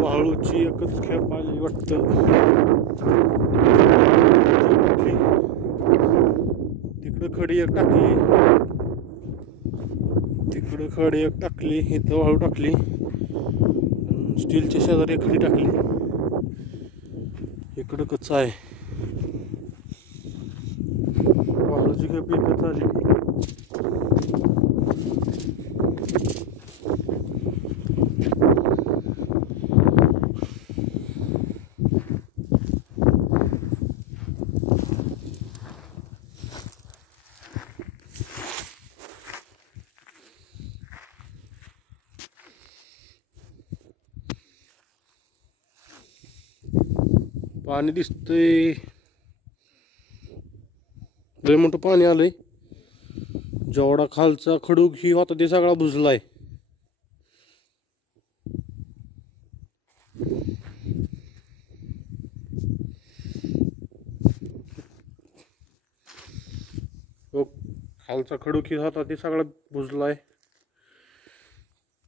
वाळूची एकच खेप आली वाटतं. तिकडं खडी एक टाकली, तिकडं खडी एक टाकली, इथं वाळू टाकली, स्टीलच्या शेजारी एक खडी टाकली, इकडं कच्चा आहे. वाळूची खेप एकच आली. पाणी दिसतंय, लय मोठं पाणी आलंय. जेवढा खालचा खडूक ही होता ते सगळा बुजलाय. खालचा खडूक ही होता ते सगळा बुजलाय.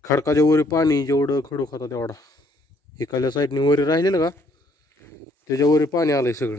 खडकाच्या वरी पाणी जेवढं खडूक होता तेवढा, एखाद्या साईडने वरी राहिलेलं का त्याच्यावर पाणी आलंय सगळं.